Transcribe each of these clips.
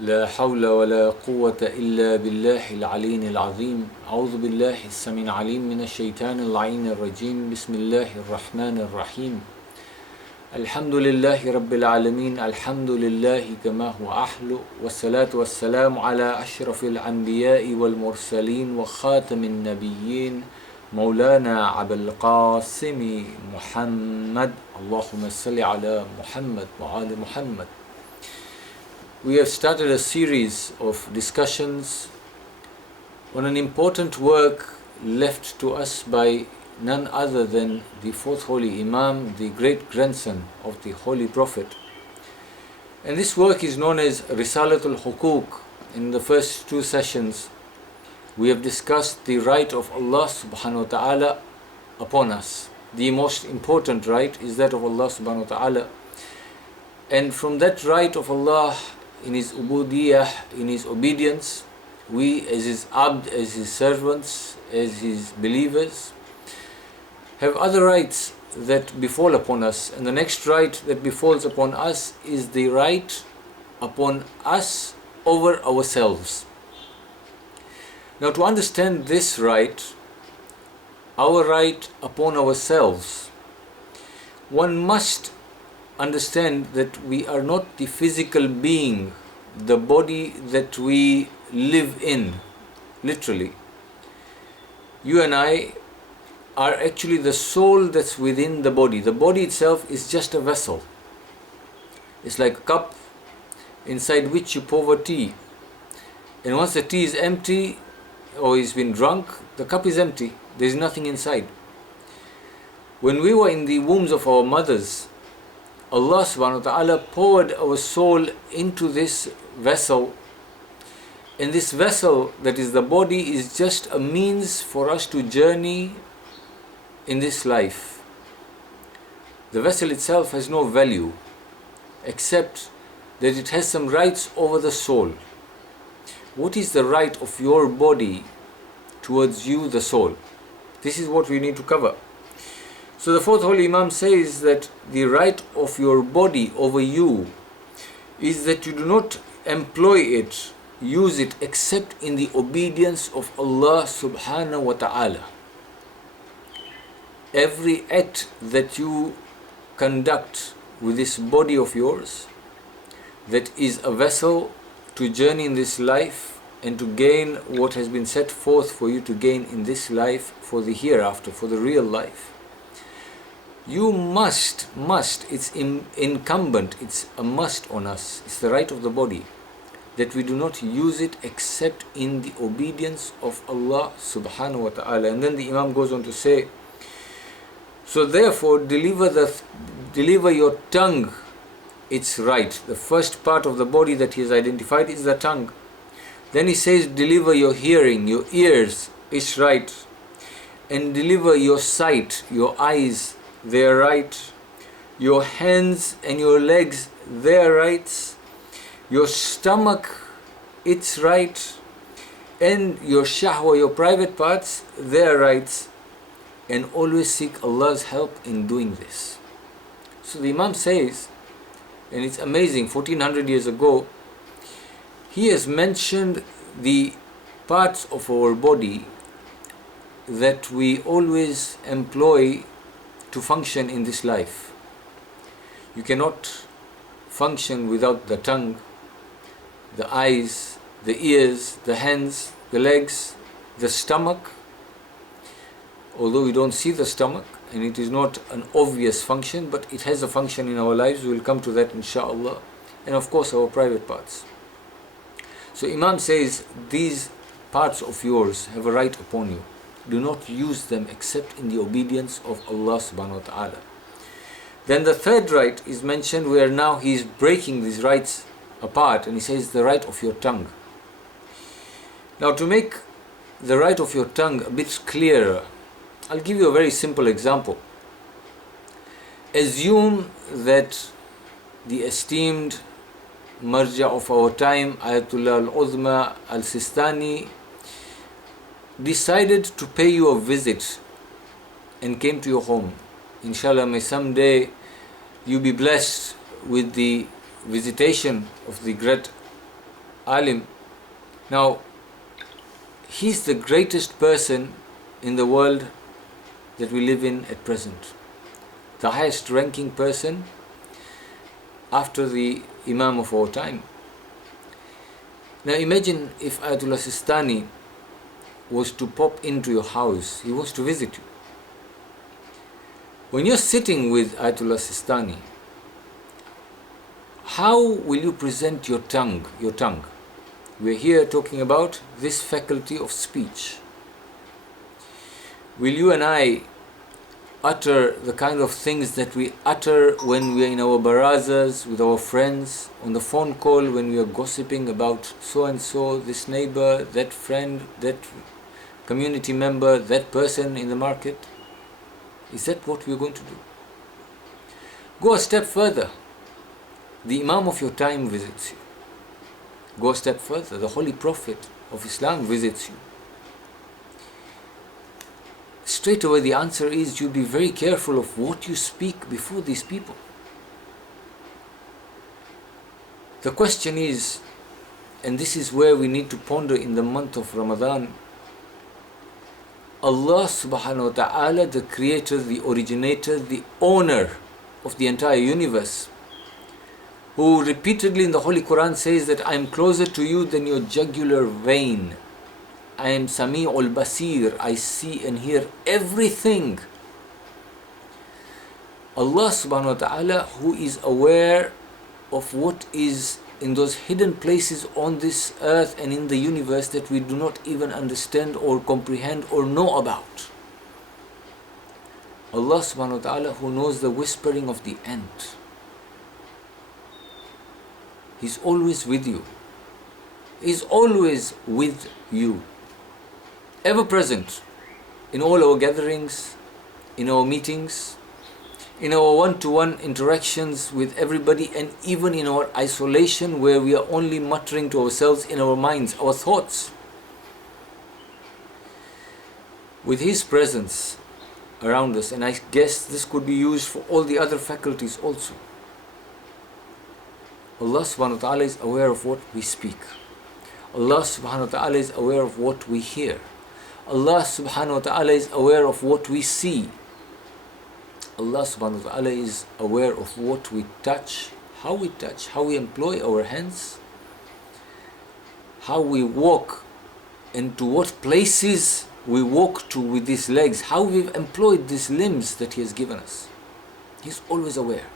لا حول ولا قوة إلا بالله العلي العظيم. أعوذ بالله السميع العليم من الشيطان اللعين الرجيم. بسم الله الرحمن الرحيم. الحمد لله رب العالمين. الحمد لله كما هو أحل، والصلاة والسلام على أشرف الأنبياء والمرسلين وخاتم النبيين مولانا أبي القاسم محمد. اللهم صل على محمد وآل محمد. We have started a series of discussions on an important work left to us by none other than the fourth holy Imam, the great grandson of the Holy Prophet. And this work is known as Risalatul Huqooq. In the first two sessions, we have discussed the right of Allah SWT upon us. The most important right is that of Allah SWT. And from that right of Allah, in His ubudiyah, in His obedience, we as His abd, as His servants, as His believers, have other rights that befall upon us. And the next right that befalls upon us is the right upon us over ourselves. Now, to understand this right, our right upon ourselves, one must understand that we are not the physical being, the body that we live in, literally. You and I are actually the soul that's within the body. The body itself is just a vessel. It's like a cup inside which you pour tea. And once the tea is empty or it's been drunk, the cup is empty. There is nothing inside. When we were in the wombs of our mothers, Allah SWT poured our soul into this vessel, and this vessel, that is the body, is just a means for us to journey in this life. The vessel itself has no value except that it has some rights over the soul. What is the right of your body towards you, the soul? This is what we need to cover. So the fourth holy Imam says that the right of your body over you is that you do not employ it, use it, except in the obedience of Allah subhanahu wa ta'ala. Every act that you conduct with this body of yours, that is a vessel to journey in this life and to gain what has been set forth for you to gain in this life for the hereafter, for the real life. You must, it's incumbent, it's a must on us, it's the right of the body, that we do not use it except in the obedience of Allah subhanahu wa ta'ala. And then the Imam goes on to say, so therefore deliver your tongue its right. The first part of the body that he has identified is the tongue. Then he says, deliver your hearing, your ears, its right. And deliver your sight, your eyes, their right, your hands and your legs, their rights, your stomach, its right, and your shahwa, your private parts, their rights, and always seek Allah's help in doing this. So the Imam says, and it's amazing, 1400 years ago, he has mentioned the parts of our body that we always employ to function in this life. You cannot function without the tongue, the eyes, the ears, the hands, the legs, the stomach. Although we don't see the stomach and it is not an obvious function, but it has a function in our lives. We will come to that inshallah. And of course our private parts. So Imam says these parts of yours have a right upon you. Do not use them except in the obedience of Allah subhanahu wa ta'ala. Then the third right is mentioned, where now he is breaking these rights apart, and he says the right of your tongue. Now, to make the right of your tongue a bit clearer, I'll give you a very simple example. Assume that the esteemed marja of our time, Ayatollah al-Uzma al-Sistani, decided to pay you a visit and came to your home. Inshallah, may someday you be blessed with the visitation of the great alim. Now, he's the greatest person in the world that we live in at present. The highest ranking person after the Imam of our time. Now imagine if Ayatollah Sistani was to pop into your house. He wants to visit you. When you're sitting with Ayatollah Sistani, how will you present your tongue? We're here talking about this faculty of speech. Will you and I utter the kind of things that we utter when we are in our barazas with our friends, on the phone call when we are gossiping about so and so, this neighbor, that friend, that community member, that person in the market? Is that what we're going to do? Go a step further. The Imam of your time visits you. Go a step further. The Holy Prophet of Islam visits you. Straight away the answer is, you be very careful of what you speak before these people. The question is, and this is where we need to ponder in the month of Ramadan, Allah subhanahu wa ta'ala, the creator, the originator, the owner of the entire universe, who repeatedly in the Holy Quran says that I am closer to you than your jugular vein. I am Sami'ul Basir, I see and hear everything. Allah subhanahu wa ta'ala, who is aware of what is in those hidden places on this earth and in the universe that we do not even understand or comprehend or know about. Allah subhanahu wa ta'ala, who knows the whispering of the ant. He's always with you. He's always with you. Ever present in all our gatherings, in our meetings, in our one-to-one interactions with everybody, and even in our isolation where we are only muttering to ourselves in our minds, our thoughts. With His presence around us, and I guess this could be used for all the other faculties also. Allah subhanahu wa ta'ala is aware of what we speak. Allah subhanahu wa ta'ala is aware of what we hear. Allah subhanahu wa ta'ala is aware of what we see. Allah subhanahu wa ta'ala is aware of what we touch, how we employ our hands, how we walk, and to what places we walk to with these legs, how we've employed these limbs that He has given us. He's always aware.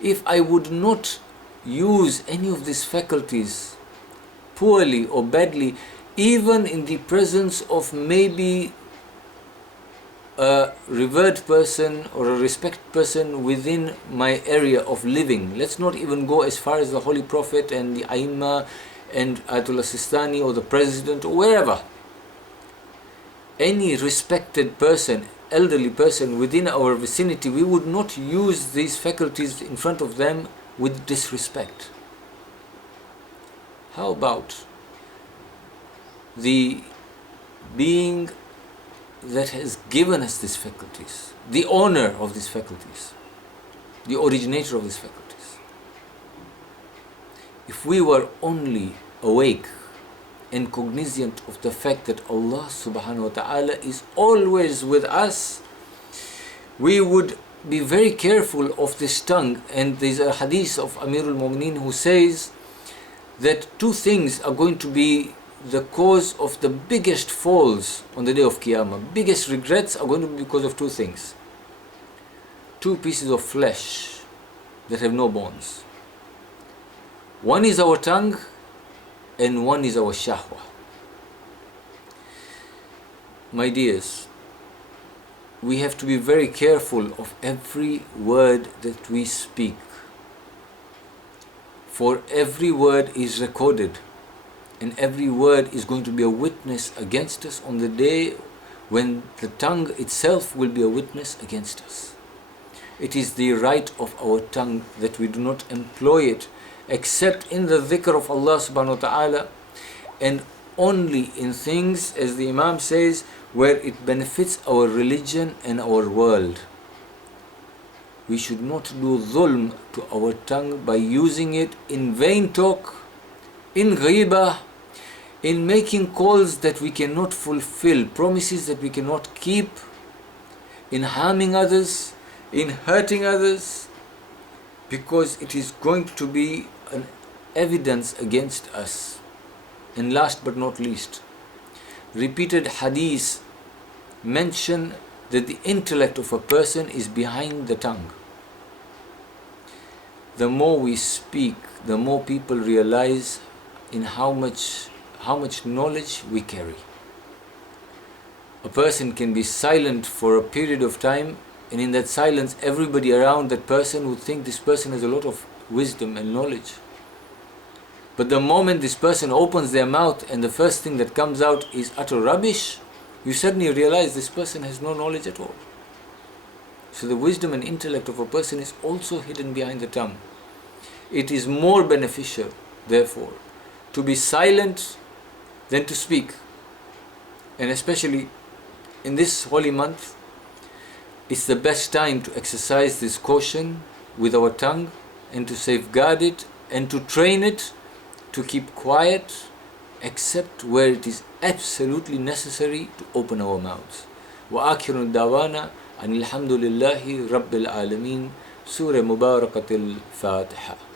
If I would not use any of these faculties poorly or badly, even in the presence of maybe a revered person or a respected person within my area of living. Let's not even go as far as the Holy Prophet and the Aimma and Ayatollah Sistani or the President or wherever. Any respected person, elderly person within our vicinity, we would not use these faculties in front of them with disrespect. How about the being that has given us these faculties, the owner of these faculties, the originator of these faculties? If we were only awake and cognizant of the fact that Allah subhanahu wa ta'ala is always with us, we would be very careful of this tongue. And there's a hadith of Amirul Mu'mineen who says that two things are going to be the cause of the biggest falls on the day of Qiyamah. Biggest regrets are going to be because of two things. Two pieces of flesh that have no bones. One is our tongue and one is our shahwa. My dears, we have to be very careful of every word that we speak. For every word is recorded, and every word is going to be a witness against us on the day when the tongue itself will be a witness against us. It is the right of our tongue that we do not employ it except in the dhikr of Allah subhanahu wa ta'ala, and only in things, as the Imam says, where it benefits our religion and our world. We should not do dhulm to our tongue by using it in vain talk, in ghibah, in making calls that we cannot fulfill, promises that we cannot keep, in harming others, in hurting others, because it is going to be an evidence against us. And last but not least, repeated hadiths mention that the intellect of a person is behind the tongue. The more we speak, the more people realize in how much knowledge we carry. A person can be silent for a period of time, and in that silence everybody around that person would think this person has a lot of wisdom and knowledge. But the moment this person opens their mouth and the first thing that comes out is utter rubbish, you suddenly realize this person has no knowledge at all. So the wisdom and intellect of a person is also hidden behind the tongue. It is more beneficial, therefore, to be silent than to speak. And especially in this holy month, it's the best time to exercise this caution with our tongue and to safeguard it and to train it to keep quiet except where it is absolutely necessary to open our mouths. وآخر دعوانا أن الحمد لله رب العالمين. Surah Mubarakatul Fatiha.